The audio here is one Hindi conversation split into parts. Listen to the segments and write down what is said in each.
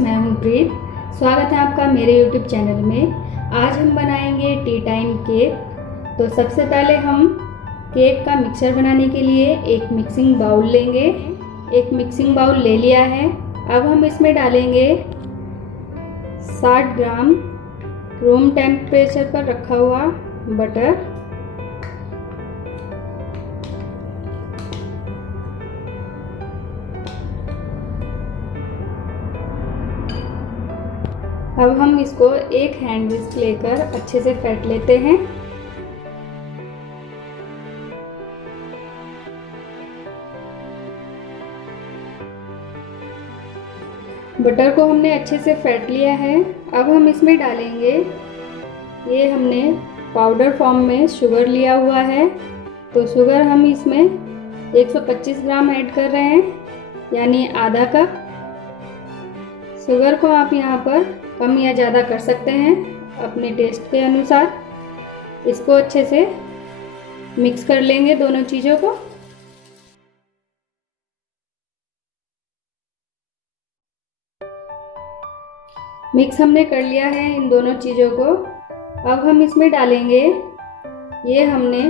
मैं हूं प्रीत। स्वागत है आपका मेरे YouTube चैनल में। आज हम बनाएंगे टी टाइम केक। तो सबसे पहले हम केक का मिक्सचर बनाने के लिए एक मिक्सिंग बाउल लेंगे। एक मिक्सिंग बाउल ले लिया है। अब हम इसमें डालेंगे 60 ग्राम रूम टेम्परेचर पर रखा हुआ बटर। अब हम इसको एक हैंड विस्क लेकर अच्छे से फेंट लेते हैं। बटर को हमने अच्छे से फेंट लिया है। अब हम इसमें डालेंगे, ये हमने पाउडर फॉर्म में शुगर लिया हुआ है, तो शुगर हम इसमें 125 ग्राम ऐड कर रहे हैं, यानी आधा कप। शुगर को आप यहाँ पर कम या ज़्यादा कर सकते हैं अपने टेस्ट के अनुसार। इसको अच्छे से मिक्स कर लेंगे दोनों चीज़ों को। मिक्स हमने कर लिया है इन दोनों चीज़ों को। अब हम इसमें डालेंगे, ये हमने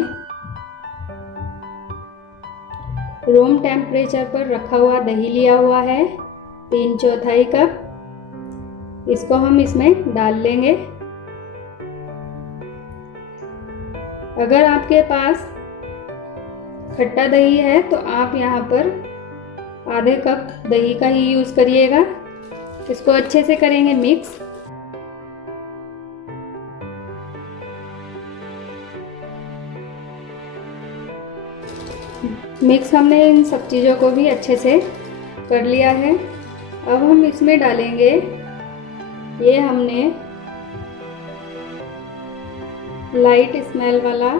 रूम टेम्परेचर पर रखा हुआ दही लिया हुआ है, 3/4 कप। इसको हम इसमें डाल लेंगे। अगर आपके पास खट्टा दही है तो आप यहाँ पर आधे कप दही का ही यूज़ करिएगा। इसको अच्छे से करेंगे मिक्स। मिक्स हमने इन सब चीज़ों को भी अच्छे से कर लिया है। अब हम इसमें डालेंगे, ये हमने लाइट स्मेल वाला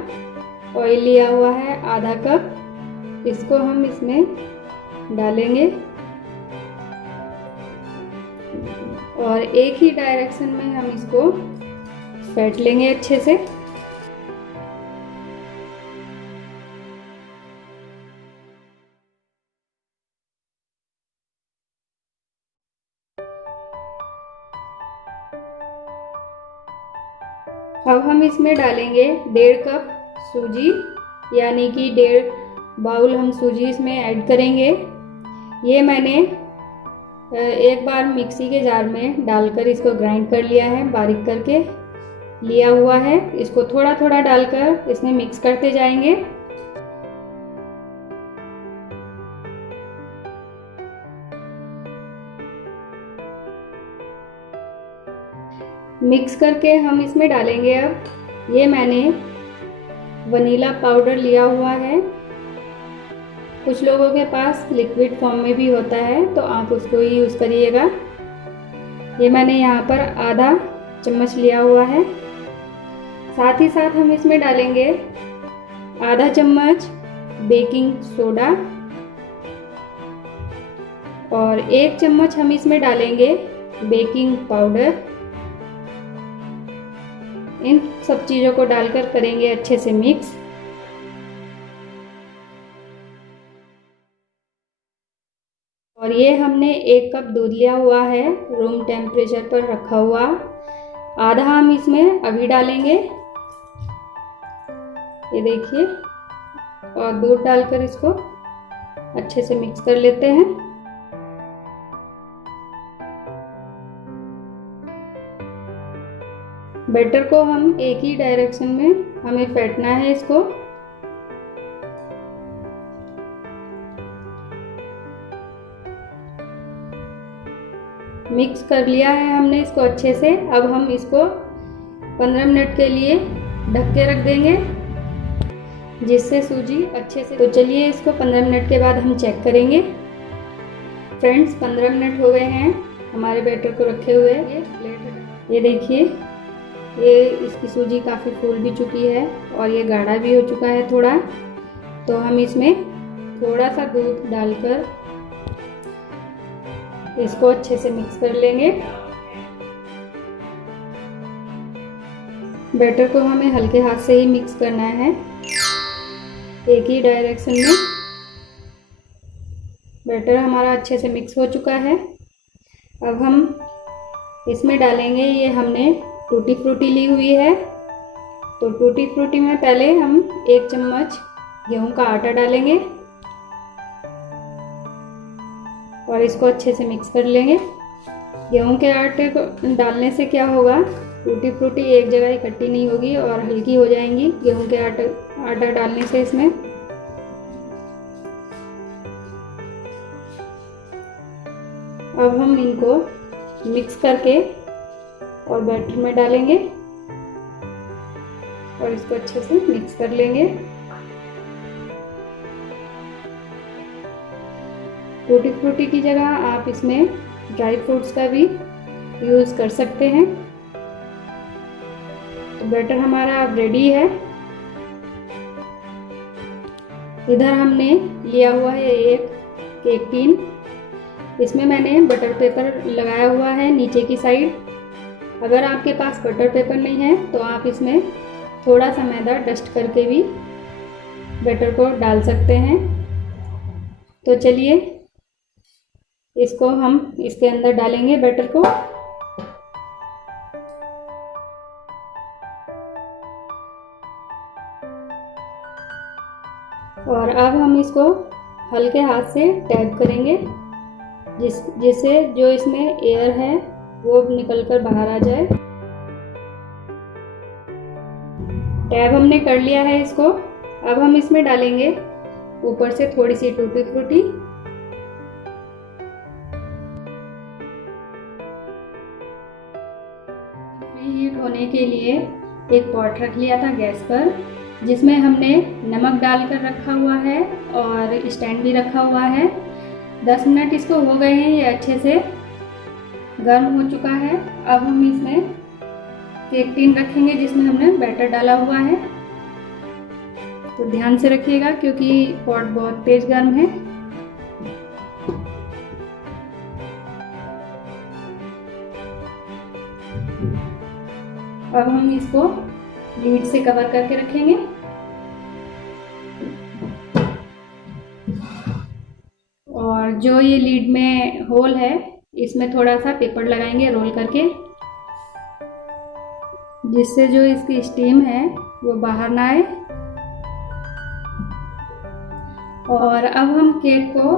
ऑयल लिया हुआ है, आधा कप। इसको हम इसमें डालेंगे और एक ही डायरेक्शन में हम इसको फेंट लेंगे अच्छे से। अब हम इसमें डालेंगे 1.5 कप सूजी, यानी कि 1.5 बाउल हम सूजी इसमें ऐड करेंगे। ये मैंने एक बार मिक्सी के जार में डालकर इसको ग्राइंड कर लिया है, बारीक करके लिया हुआ है। इसको थोड़ा थोड़ा डालकर इसमें मिक्स करते जाएंगे। मिक्स करके हम इसमें डालेंगे, अब ये मैंने वनीला पाउडर लिया हुआ है। कुछ लोगों के पास लिक्विड फॉर्म में भी होता है, तो आप उसको ही यूज़ करिएगा। ये मैंने यहाँ पर आधा चम्मच लिया हुआ है। साथ ही साथ हम इसमें डालेंगे आधा चम्मच बेकिंग सोडा और 1 चम्मच हम इसमें डालेंगे बेकिंग पाउडर। इन सब चीज़ों को डालकर करेंगे अच्छे से मिक्स। और ये हमने 1 कप दूध लिया हुआ है, रूम टेम्परेचर पर रखा हुआ। आधा हम इसमें अभी डालेंगे, ये देखिए, और दूध डालकर इसको अच्छे से मिक्स कर लेते हैं। बैटर को हम एक ही डायरेक्शन में हमें फेंटना है इसको। मिक्स कर लिया है हमने इसको अच्छे से। अब हम इसको 15 मिनट के लिए ढक के रख देंगे, जिससे सूजी अच्छे से। तो चलिए इसको 15 मिनट के बाद हम चेक करेंगे। फ्रेंड्स, 15 मिनट हो गए हैं हमारे बैटर को रखे हुए। ये देखिए, ये इसकी सूजी काफ़ी फूल भी चुकी है और ये गाढ़ा भी हो चुका है थोड़ा। तो हम इसमें थोड़ा सा दूध डालकर इसको अच्छे से मिक्स कर लेंगे। बैटर को हमें हल्के हाथ से ही मिक्स करना है, एक ही डायरेक्शन में। बैटर हमारा अच्छे से मिक्स हो चुका है। अब हम इसमें डालेंगे, ये हमने टूटी फ्रूटी ली हुई है, तो टूटी फ्रूटी में पहले हम 1 चम्मच गेहूं का आटा डालेंगे और इसको अच्छे से मिक्स कर लेंगे। गेहूं के आटे को डालने से क्या होगा, टूटी फ्रूटी एक जगह इकट्ठी नहीं होगी और हल्की हो जाएंगी गेहूं के आटा डालने से इसमें। अब हम इनको मिक्स करके और बैटर में डालेंगे और इसको अच्छे से मिक्स कर लेंगे। टूटी फ्रूटी की जगह आप इसमें ड्राई फ्रूट्स का भी यूज़ कर सकते हैं। तो बैटर हमारा अब रेडी है। इधर हमने लिया हुआ है एक केक टिन, इसमें मैंने बटर पेपर लगाया हुआ है नीचे की साइड। अगर आपके पास बटर पेपर नहीं है तो आप इसमें थोड़ा सा मैदा डस्ट करके भी बैटर को डाल सकते हैं। तो चलिए इसको हम इसके अंदर डालेंगे बैटर को। और अब हम इसको हल्के हाथ से टैप करेंगे, जिससे जो इसमें एयर है वो निकलकर बाहर आ जाए। टैप हमने कर लिया है इसको। अब हम इसमें डालेंगे ऊपर से थोड़ी सी टूटी फ्रूटी। हीट होने के लिए एक पॉट रख लिया था गैस पर, जिसमें हमने नमक डालकर रखा हुआ है और स्टैंड भी रखा हुआ है। 10 मिनट इसको हो गए हैं, ये अच्छे से गर्म हो चुका है। अब हम इसमें केक टिन रखेंगे जिसमें हमने बैटर डाला हुआ है। तो ध्यान से रखिएगा क्योंकि पॉट बहुत तेज गर्म है। अब हम इसको लीड से कवर करके रखेंगे। और जो ये लीड में होल है इसमें थोड़ा सा पेपर लगाएंगे रोल करके, जिससे जो इसकी स्टीम है वो बाहर ना आए। और अब हम केक को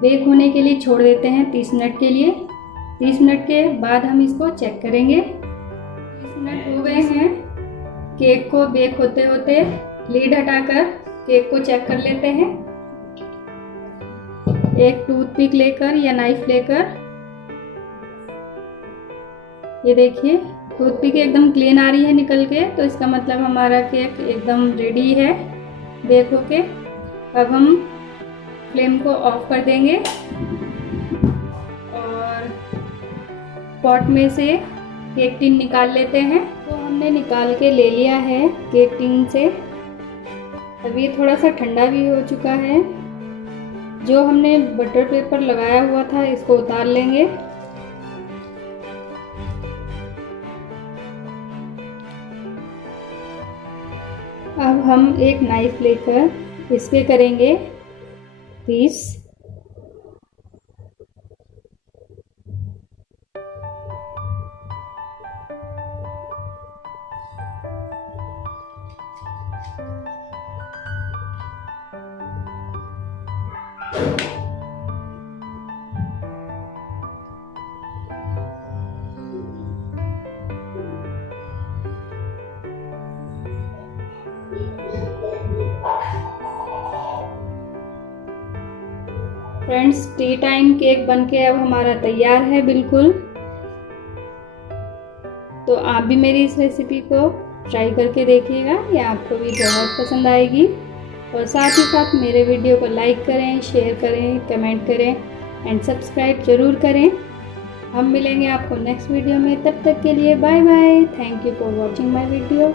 बेक होने के लिए छोड़ देते हैं 30 मिनट के लिए। 30 मिनट के बाद हम इसको चेक करेंगे। 30 मिनट हो गए हैं केक को बेक होते होते। लीड हटाकर केक को चेक कर लेते हैं। एक टूथपिक लेकर या नाइफ लेकर, ये देखिए टूथपिक एकदम क्लीन आ रही है निकल के, तो इसका मतलब हमारा केक एकदम रेडी है बेक होके। अब हम फ्लेम को ऑफ कर देंगे और पॉट में से केक टिन निकाल लेते हैं। तो हमने निकाल के ले लिया है केक टिन से। अब ये थोड़ा सा ठंडा भी हो चुका है। जो हमने बटर पेपर लगाया हुआ था इसको उतार लेंगे। अब हम एक नाइफ लेकर इसके करेंगे piece. Friends, tea time cake बनके अब हमारा तैयार है बिल्कुल। तो आप भी मेरी इस रेसिपी को ट्राई करके देखिएगा, ये आपको भी बहुत पसंद आएगी। और साथ ही साथ मेरे वीडियो को लाइक करें, शेयर करें, कमेंट करें एंड सब्सक्राइब जरूर करें। हम मिलेंगे आपको नेक्स्ट वीडियो में, तब तक के लिए bye bye. Thank you for watching my video.